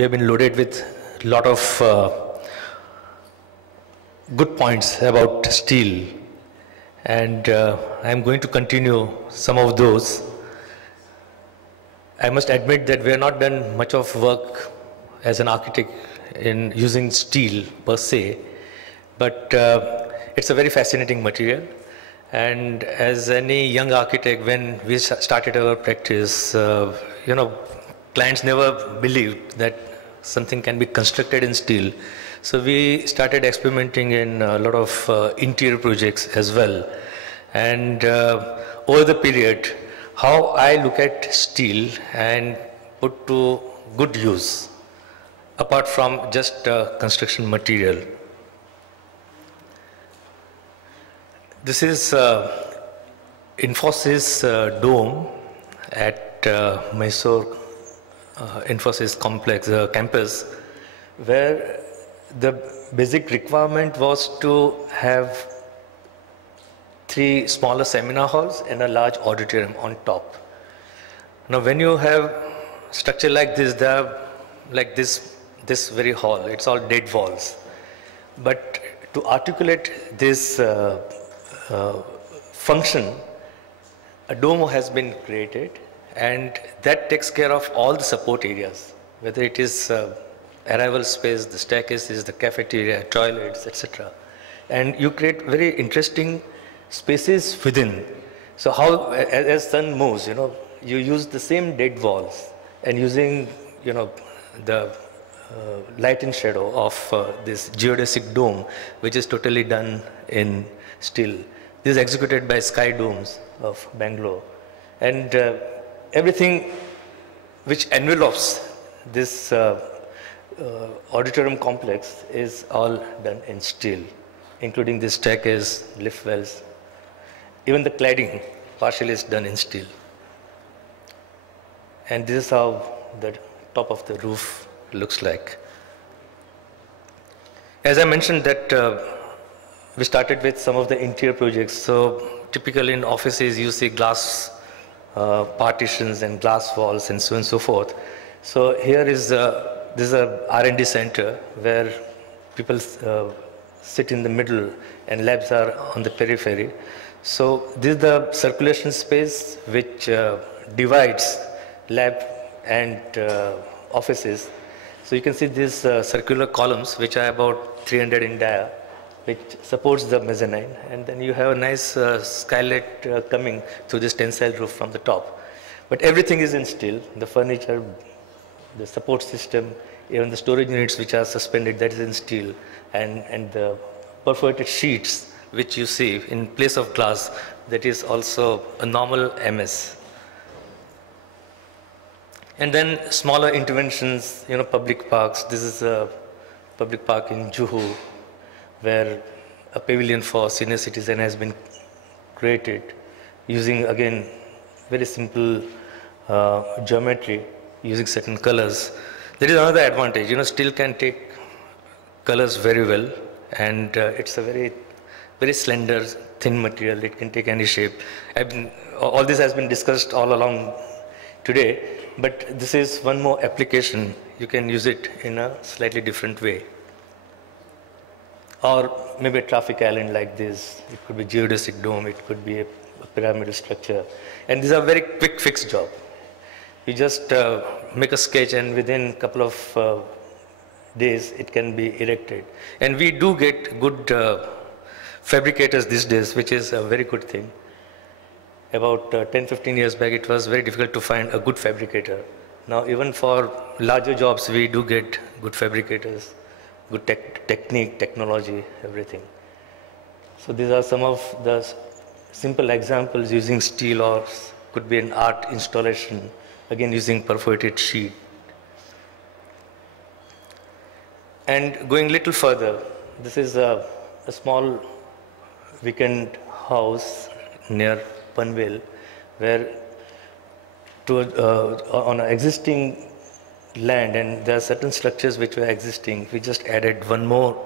we have been loaded with a lot of good points about steel, and I'm going to continue some of those. I must admit that we have not done much of work as an architect in using steel per se, but it's a very fascinating material. And as any young architect, when we started our practice, clients never believed that something can be constructed in steel. So we started experimenting in a lot of interior projects as well. And over the period, how I look at steel and put to good use, apart from just construction material. This is Infosys dome at Mysore Infosys complex campus, where the basic requirement was to have 3 smaller seminar halls and a large auditorium on top. Now, when you have structure like this, they are like this very hall, it's all dead walls. But to articulate this function, a dome has been created, and that takes care of all the support areas, whether it is arrival space, the staircases, the cafeteria, toilets, etc. And you create very interesting spaces within. So how, as sun moves, you use the same dead walls, and using, the light and shadow of this geodesic dome, which is totally done in steel. This is executed by Sky Domes of Bangalore. And everything which envelopes this auditorium complex is all done in steel, including the staircase, lift wells. Even the cladding partially is done in steel. And this is how the top of the roof looks like. As I mentioned that we started with some of the interior projects. So typically in offices you see glass partitions and glass walls and so on and so forth. So here is this is a R&D center where people sit in the middle and labs are on the periphery. So this is the circulation space which divides lab and offices. So you can see these circular columns, which are about 300 in dia, which supports the mezzanine, and then you have a nice skylight coming through this tensile roof from the top. But everything is in steel, the furniture, the support system, even the storage units which are suspended, that is in steel, and the perforated sheets which you see in place of glass, that is also a normal MS. And then smaller interventions, public parks. This is a public park in Juhu, where a pavilion for senior citizen has been created using, again, very simple geometry, using certain colors. There is another advantage, steel can take colors very well, and it's a very, very slender, thin material. It can take any shape. All this has been discussed all along today, but this is one more application. You can use it in a slightly different way. Or maybe a traffic island like this. It could be geodesic dome, it could be a pyramidal structure. And these are very quick fix job. You just make a sketch, and within a couple of days it can be erected. And we do get good fabricators these days, which is a very good thing. About 10-15 years back, it was very difficult to find a good fabricator. Now, even for larger jobs, we do get good fabricators, good technique, technology, everything. So these are some of the simple examples using steel, or could be an art installation, again using perforated sheet. And going a little further, this is a small weekend house near Panvel, where on an existing land, and there are certain structures which were existing, we just added one more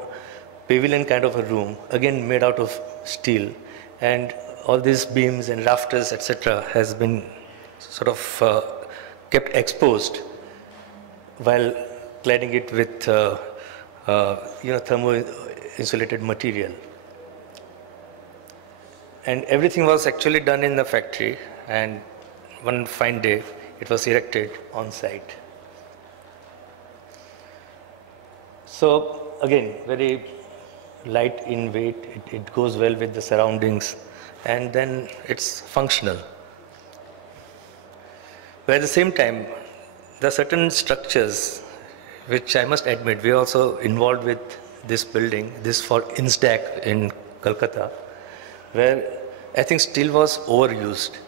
pavilion kind of a room, again made out of steel, and all these beams and rafters, etc., has been sort of kept exposed, while cladding it with thermo-insulated material. And everything was actually done in the factory, and one fine day it was erected on site. So again, very light in weight, it goes well with the surroundings, and then it's functional. But at the same time, there are certain structures which I must admit, we are also involved with this building, this for INSDAC in Kolkata, where I think steel was overused.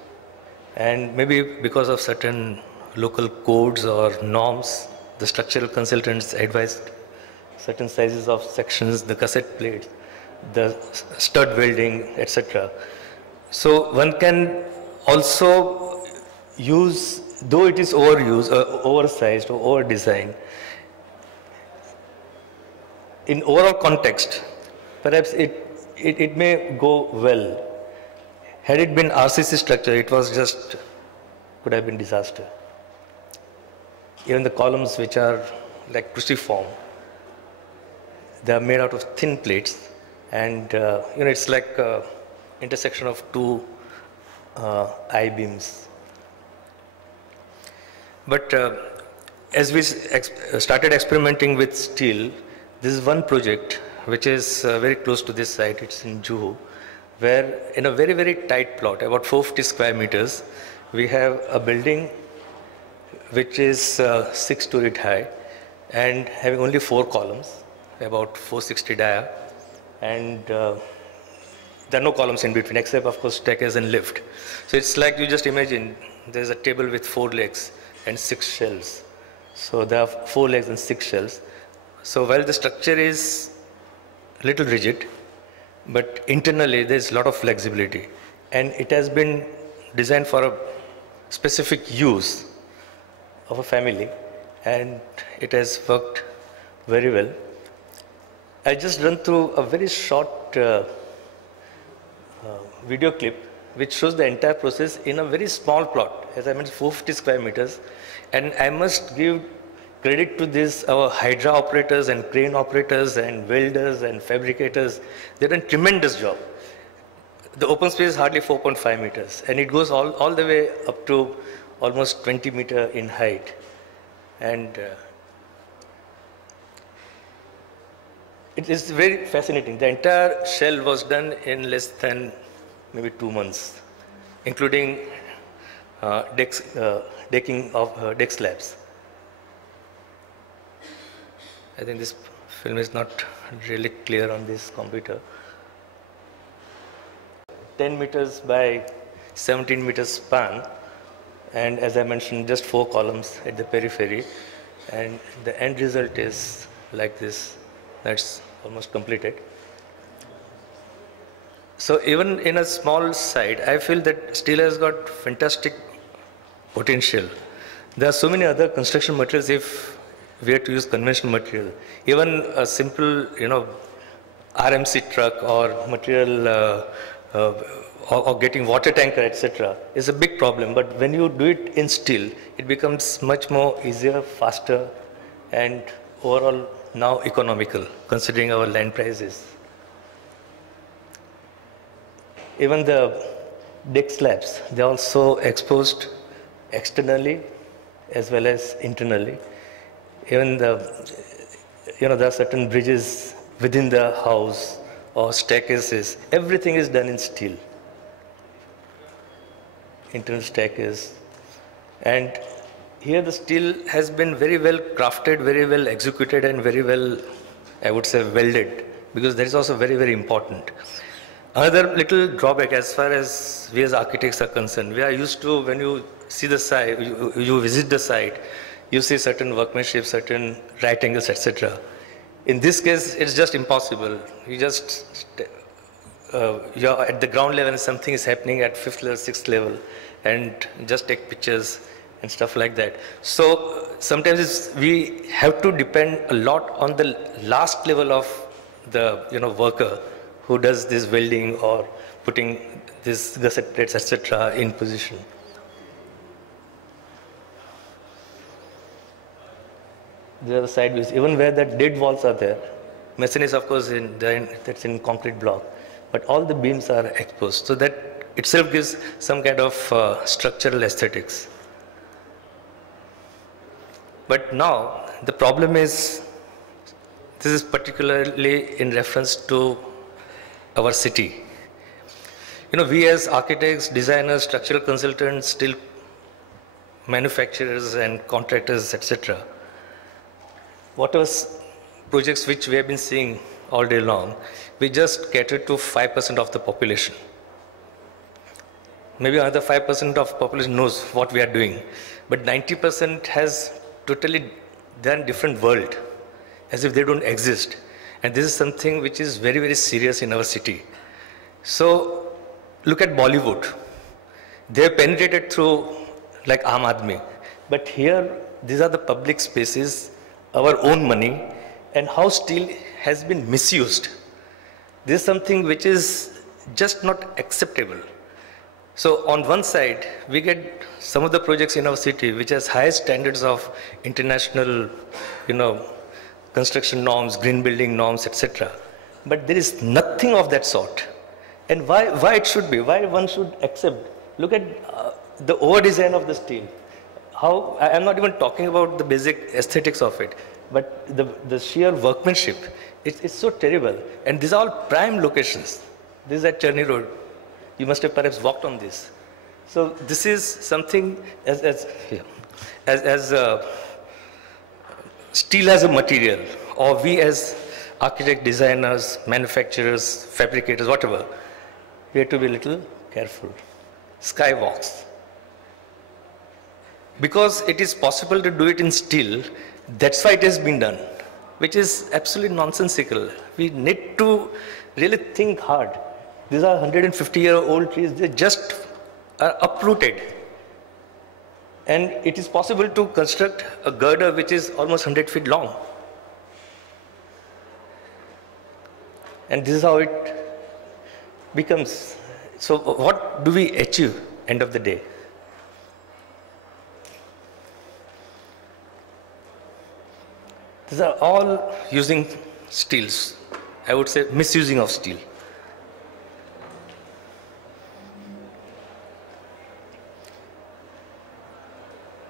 And maybe because of certain local codes or norms, the structural consultants advised certain sizes of sections, the cassette plates, the stud welding, etc. So one can also use, though it is overused, oversized or over-designed, in overall context, perhaps it may go well. Had it been RCC structure, it was just, could have been disaster. Even the columns which are like cruciform, they are made out of thin plates, and it's like intersection of two I-beams. But as we started experimenting with steel, this is one project which is very close to this site. It's in Juhu, where in a very, very tight plot, about 450 square meters, we have a building which is 6-story high and having only 4 columns, about 460 dia, and there are no columns in between except, of course, staircase and lift. So it's like you just imagine there's a table with 4 legs and 6 shelves. So there are 4 legs and 6 shelves. So while the structure is a little rigid, but internally there's a lot of flexibility, and it has been designed for a specific use of a family, and it has worked very well. I just run through a very short video clip which shows the entire process in a very small plot, as I mentioned, 450 square meters, and I must give credit to this, our hydra operators and crane operators and welders and fabricators. They've done a tremendous job. The open space is hardly 4.5 meters, and it goes all the way up to almost 20 meters in height. And it is very fascinating. The entire shell was done in less than maybe 2 months, including decking of deck slabs. I think this film is not really clear on this computer. 10 meters by 17 meters span, and as I mentioned, just 4 columns at the periphery, and the end result is like this. That's almost completed. So even in a small site, I feel that steel has got fantastic potential. There are so many other construction materials if we have to use conventional material. Even a simple, RMC truck or material or getting water tanker, etc., is a big problem. But when you do it in steel, it becomes much more easier, faster, and overall now economical, considering our land prices. Even the deck slabs, they are also exposed externally as well as internally. Even there are certain bridges within the house or staircases. Everything is done in steel. Internal staircase. And here the steel has been very well crafted, very well executed, and very well, I would say, welded, because that is also very, very important. Another little drawback as far as we as architects are concerned, we are used to, when you see the site, you visit the site, you see certain workmanship, certain right angles, etc. In this case, it's just impossible. You just, you're at the ground level and something is happening at 5th level, 6th level, and just take pictures and stuff like that. So sometimes we have to depend a lot on the last level of the worker who does this welding or putting these gusset plates, etc., in position. These are the side views. Even where the dead walls are there, mason is of course that's in concrete block, but all the beams are exposed. So that itself gives some kind of structural aesthetics. But now the problem is, this is particularly in reference to our city. You know, we as architects, designers, structural consultants, steel manufacturers and contractors, etc., whatever projects which we have been seeing all day long, we just cater to 5% of the population. Maybe another 5% of population knows what we are doing, but 90% has totally done different world, as if they don't exist. And this is something which is very, very serious in our city. So look at Bollywood. They have penetrated through like Aam Aadmi. But here, these are the public spaces, our own money, and how steel has been misused. This is something which is just not acceptable. So on one side, we get some of the projects in our city which has highest standards of international, construction norms, green building norms, etc. But there is nothing of that sort. And why it should be? Why one should accept? Look at the over-design of the steel. How, I'm not even talking about the basic aesthetics of it, but the sheer workmanship, it's so terrible. And these are all prime locations. This is at Cherny Road. You must have perhaps walked on this. So this is something as steel as a material, or we as architect, designers, manufacturers, fabricators, whatever, we have to be a little careful. Skywalks. Because it is possible to do it in steel, that's why it has been done, which is absolutely nonsensical. We need to really think hard. These are 150-year-old trees, they just are uprooted. And it is possible to construct a girder which is almost 100 feet long. And this is how it becomes. So what do we achieve end of the day? These are all using steels. I would say misusing of steel.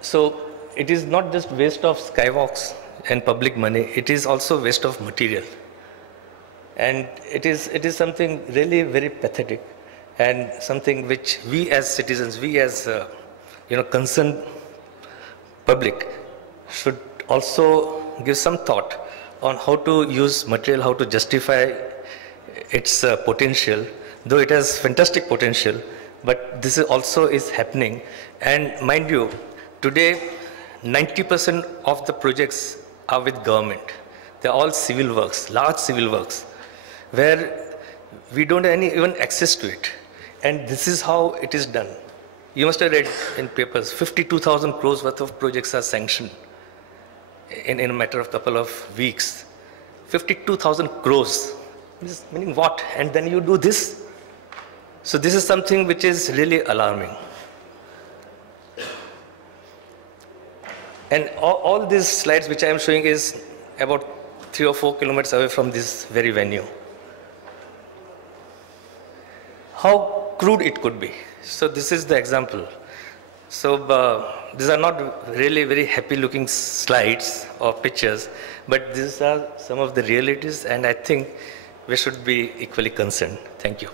So it is not just waste of skywalks and public money, it is also waste of material. And it is something really very pathetic, and something which we as citizens, we as concerned public should also give some thought on how to use material, how to justify its potential, though it has fantastic potential, but this also is happening. And mind you, today 90% of the projects are with government. They're all civil works, large civil works, where we don't have any even access to it. And this is how it is done. You must have read in papers, 52,000 crores worth of projects are sanctioned in a matter of couple of weeks. 52,000 crores, meaning what? And then you do this? So this is something which is really alarming. And all these slides which I am showing is about 3 or 4 kilometers away from this very venue. How crude it could be. So this is the example. So these are not really very happy looking slides or pictures, but these are some of the realities, and I think we should be equally concerned. Thank you.